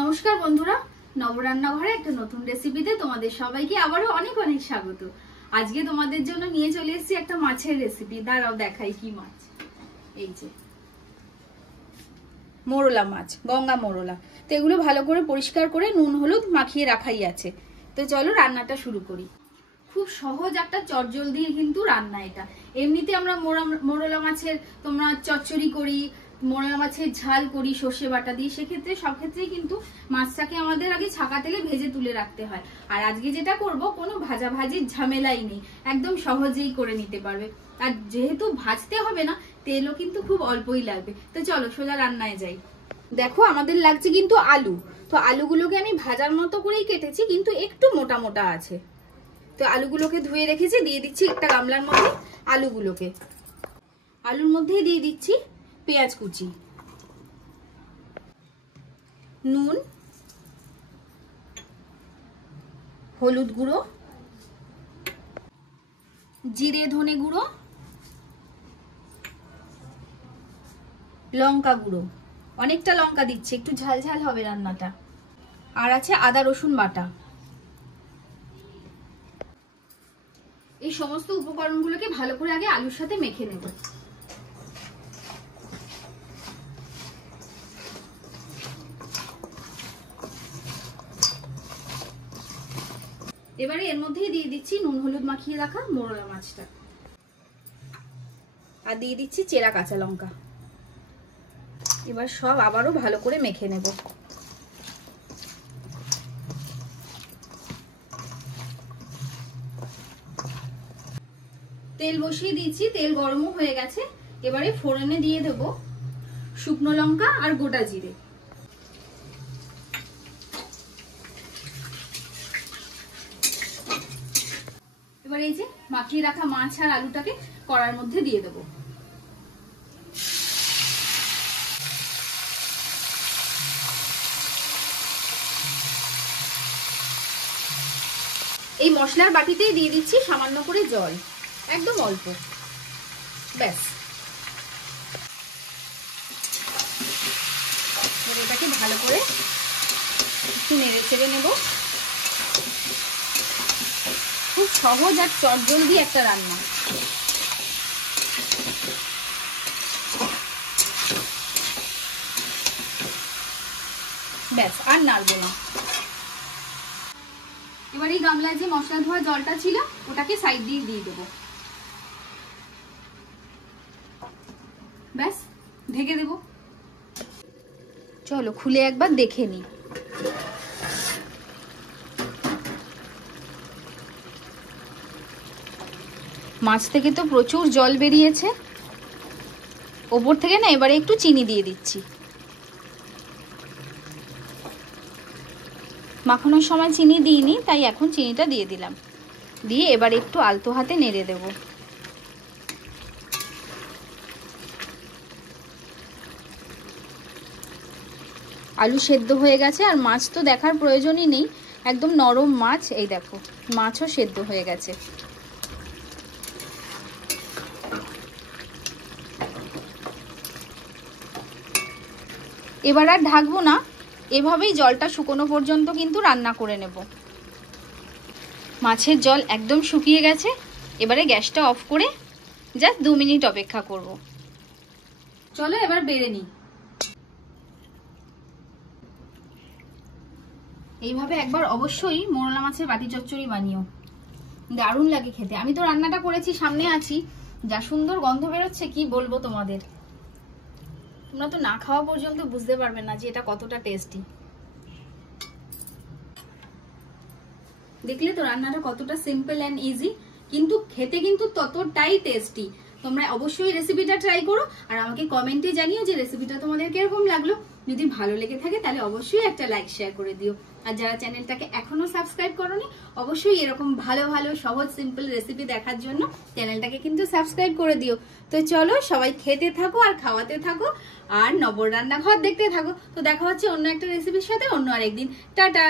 নমস্কার বন্ধুরা, নবরান্নাঘরে একটা নতুন রেসিপিতে তোমাদের সবাইকে আবারও অনেক অনেক স্বাগত। আজকে তোমাদের জন্য নিয়ে চলে এসেছি একটা মাছের রেসিপি। দাঁড়াও দেখাই কি মাছ। এই যে মোরলা মাছ, গঙ্গা মোরলা। তো এগুলো ভালো করে পরিষ্কার করে নুন হলুদ মাখিয়ে রাখাই আছে। তো চলো রান্নাটা শুরু করি। খুব সহজ একটা চটজলদি কিন্তু রান্না এটা। এমনিতে আমরা মোরলা মাছের তোমরা চচ্চড়ি করি, মোরলা মাছের ঝাল করি সর্ষে বাটা দিয়ে। সেক্ষেত্রে সব ক্ষেত্রেই কিন্তু মাছটাকে আমাদের আগে ছাকা তেলে ভেজে তুলে রাখতে হয়। আর আজকে যেটা করব কোনো ভাজাভাজির ঝামেলাই নেই, একদম সহজেই করে নিতে পারবে। আর যেহেতু ভাজতে হবে না, তেলও কিন্তু খুব অল্পই লাগবে। তো চলো সোজা রান্নায় যাই। দেখো আমাদের লাগছে কিন্তু আলু। তো আলুগুলোকে আমি ভাজার মতো করেই কেটেছি, কিন্তু একটু মোটা মোটা আছে। তো আলুগুলোকে ধুয়ে রেখেছি, দিয়ে দিচ্ছি একটা গামলার মধ্যে আলুগুলোকে। আলুর মধ্যেই দিয়ে দিচ্ছি পেঁয়াজ কুচি, নুন, হলুদ গুঁড়ো, জিরে ধনে গুঁড়ো, লঙ্কা গুঁড়ো। অনেকটা লঙ্কা দিচ্ছি, একটু ঝাল ঝাল হবে রান্নাটা। আর আছে আদা রসুন বাটা। এই সমস্ত উপকরণগুলোকে ভালো করে আগে আলুর সাথে মেখে নেব। এবারে এর মধ্যেই দিয়ে দিচ্ছি নুন হলুদ মাখিয়ে রাখা মোরলা মাছটা, আর দিয়ে দিচ্ছি চেরা কাঁচা লঙ্কা। এবার সব আবারও ভালো করে মেখে নেব। তেল বসিয়ে দিয়েছি, তেল গরমও হয়ে গেছে। এবারে ফোড়নে দিয়ে দেব শুকনো লঙ্কা আর গোটা জিরে। এবার এই যে মাখিয়ে রাখা মাছ আর আলুটাকে কড়ার মধ্যে দিয়ে দেব। এই মশলার বাটিতেই দিয়ে দিচ্ছি সামান্য করে জল, একদম অল্প, ব্যাস। এটাকে ভালো করে একটু নেড়ে চেড়ে নেব। খুব সহজ আর চটজলদি একটা রান্না। ব্যাস, আর নাড়বো না। এবার এই গামলায় যে মশলা ধোয়া জলটা ছিল ওটাকে সাইড দিয়ে দিয়ে দেবো। ব্যাস, ঢেকে দেব। চলো খুলে একবার দেখে নিই। মাছ থেকে তো প্রচুর জল বেরিয়েছে। ওপর থেকে না এবারে একটু চিনি দিয়ে দিচ্ছি। মাখানোর সময় চিনি দিইনি, তাই এখন চিনিটা দিয়ে দিলাম। দিয়ে এবার একটু আলতো হাতে নেড়ে দেব। আলু সেদ্ধ হয়ে গেছে, আর মাছ তো দেখার প্রয়োজনই নেই, একদম নরম মাছ। এই দেখো মাছও সেদ্ধ হয়ে গেছে। এবার আর ঢাকবো না, এভাবেই জলটা শুকনো পর্যন্ত কিন্তু রান্না করে নেব। মাছের জল একদম শুকিয়ে গেছে। এবারে গ্যাসটা অফ করে জাস্ট 2 মিনিট অপেক্ষা করব। চলো এবার বেড়ে নিই। এইভাবে একবার অবশ্যই মোরলা মাছের বাটি চচ্চড়ি বানিও, দারুণ লাগে খেতে। আমি তো রান্নাটা করেছি, সামনে আছি, যা সুন্দর গন্ধ বেরোচ্ছে কি বলবো তোমাদের। তোমরা তো না খাওয়া পর্যন্ত বুঝতে পারবে না যে এটা কতটা টেস্টি। দেখলে তো রান্নাটা কতটা সিম্পল এন্ড ইজি, কিন্তু খেতে কিন্তু ততটাই টেস্টি। তোমরা অবশ্যই রেসিপিটা ট্রাই করো, আর আমাকে কমেন্টে জানিও যে রেসিপিটা তোমাদের কিরকম লাগলো। যদি ভালো লেগে থাকে তাহলে অবশ্যই একটা লাইক শেয়ার করে দিও। আর যারা চ্যানেলটাকে এখনো সাবস্ক্রাইব করোনি, অবশ্যই এরকম ভালো ভালো সহজ সিম্পল রেসিপি দেখার জন্য চ্যানেলটাকে কিন্তু সাবস্ক্রাইব করে দিও। তো চলো সবাই খেতে থাকো আর খাওয়াতে থাকো, আর নবর রান্নাঘর দেখতে থাকো। তো দেখা হচ্ছে অন্য একটা রেসিপির সাথে অন্য আরেকদিন। টাটা।